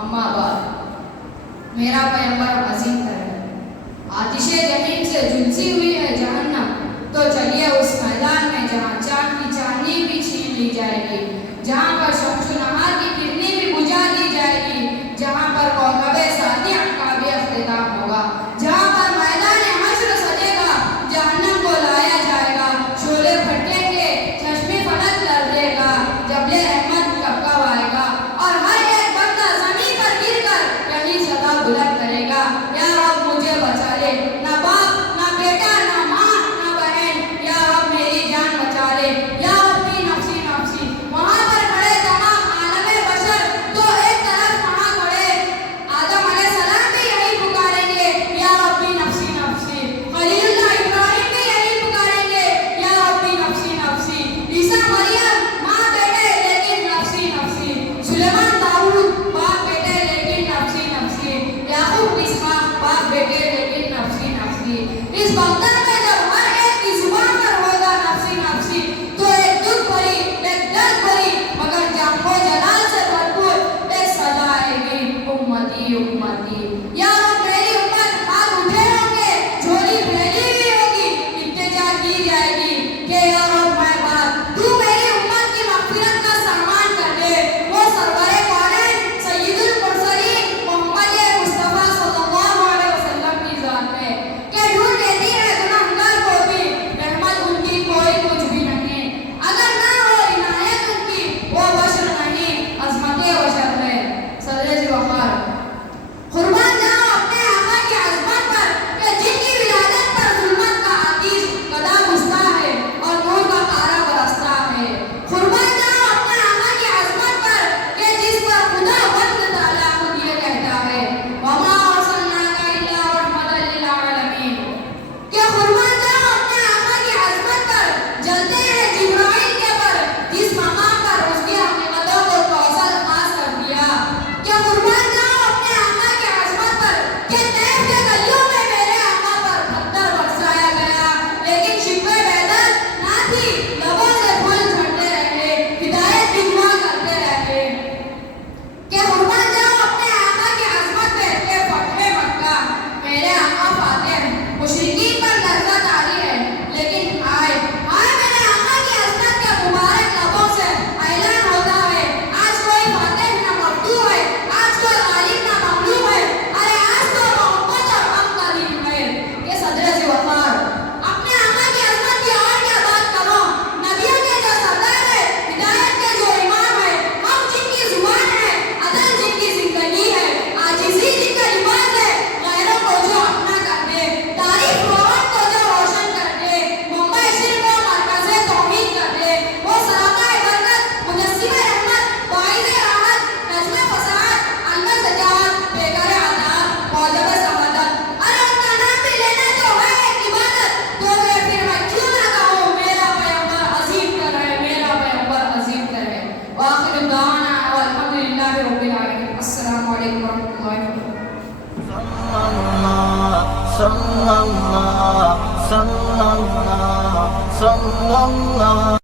अम्मा बाद मेरा पैगंबर अजीम है, आतिशे जहीम से झुलसी हुई है जहन्नम, तो चलिए उस मैदान में जहाँ चाँद की चांदनी भी छीन ली जाएगी, जहाँ पर शम्सु नहार की किरणें भी बुझा दी जाएगी, जहाँ पर कौकबे सातिया का भी अफ्तिताम होगा, जहाँ पर मैदान हश्र सजेगा, जहन्नम को लाया जाएगा, शोले फटेंगे, चश्मे फलक लर्जेगा, जबले रहमत कब आएगा और हर एक बंदा जमीन पर गिरकर यही सदा बुलंद करेगा, या रब मुझे बचा ले, ना बाप ना बेटा ना माँ ना बहन, या रब मेरी जान बचा ले, या रब्बी नफ्सी नफ्सी। वहाँ पर खड़े तमाम आलमे बशर तो एक तरफ वहाँ खड़े आदम अलैहिस्सलाम भी यही पुकारेंगे, या रब्बी नफ्सी नफ्सी। खलीलुल्लाह इब्राहिम भी यही पुकारेंगे, या रब्बी नफ्सी नफ्सी। ईसा मरियम माँ बेटे लेकिन नफ्सी नफ्सी। सुलेमान दाऊद बाप बेटे लेकिन नफ्सी नफ्सी। याकूब इसहाक बाप बेटे लेकिन नफ्सी नफ्सी। इस बंदर में जब हर एक की जुबान पर होगा नफ्सी नफ्सी, तो एक दुख भरी एक दर्द भरी मगर जाको जलाल से भरपूर एक सदा आएगी, उम्मती उम्मती। या रब मेरी उम्मत हाथ उठे होंगे, झोली फैली हुई होगी, इल्तिजा की जाएगी कि या रब मैं बात तू मेरी उम्मत की मग़फ़िरत का सामान कर दे। वो सरवरे कौनैन सय्यदुल मुरसलीन मोहम्मद मुस्तफ़ा सल्लल्लाहु अलैहि वसल्लम की ज़ात है कि ढूंढ लेती है गुनहगार को भी, रहमत उनकी कोई कुछ भी नहीं, अगर ना हो इनायत उनकी वो बशर नहीं, अज़मते बशर है। सदरे वफ़ार कुर्बान जाओ अपने आका की अज़मत पर कि जिनकी विलादत पर ज़ुल्मत का आतिश कदा बुझता है और नूर का तारा बरसता है। कुर्बान जाओ अपने आका की अज़मत पर कि जिस पर खुदा वक्त ताला खुद ये कहता है, वमा अर्सलनाका इल्ला रहमतल लिल आलमीन। कि कुर्बान जाओ अपने आका की अज़मत पर, जलते हैं जिब्राइल के पर, जिस मकाम पर उसकी हकीकतों को कौशल खास कर दिया। कि कुर्बान जाओ अपने आका की अज़मत पर कि तैफ के गलियों में मेरे आका पर पत्थर बरसाया गया, लेकिन शिफ़े बेदर ना थी, लबों से फूल झड़ते रहे, हिदायत की दुआ करते रहे। कि कुर्बान जाओ अपने आका की अज़मत पे कि फ़त्हे मक्का मेरे आका फातिह मुशरिकीन पर लर्ज़ा तारी है, लेकिन हाय हाय मेरे आका की अज़मत के मुबारक लबों से ऐलान होता है, आज कोई फातिह ना मफ़तूह है, आज कोई गालिब ना मग़लूब है, अरे आज तो मोहब्बत और गम का दिन है। कि सदरे वफ़ार अपने आका की अज़मत की और क्या बात करो, नबियों के जो सरदार है, हिदायत के जो इमाम है, हम जिनकी ज़ुबान है, अदल जिनकी ज़िंदगी है, आजिज़ी जिनका लिबास है, गैरों को जो अपना कर दे, तारीफ़ रोहन को जो रोशन कर दे, मुंबई शहर को मरकज़े तौहीद कर दे, वो सराक़ाए बरकत, मुजस्सिमे रहमत, वाइज़े राहत, नज़्मे फ़साहत, अलमे सजावत, बेगरे आदाब, मौजबे सआदत। अरे उनका नाम भी लेना तो है एक इबादत, तो फिर मैं क्यों ना कहूँ मेरा पैगंबर अज़ीम कर है, मेरा पैगंबर अज़ीम कर है। व आखिर दावाना अल्हम्दुलिल्लाहि रब्बिल आलमीन। अस्सलामु अलैकुम व रहमतुल्लाहि व बरकातुहू। sallallahu sallallahu sallallahu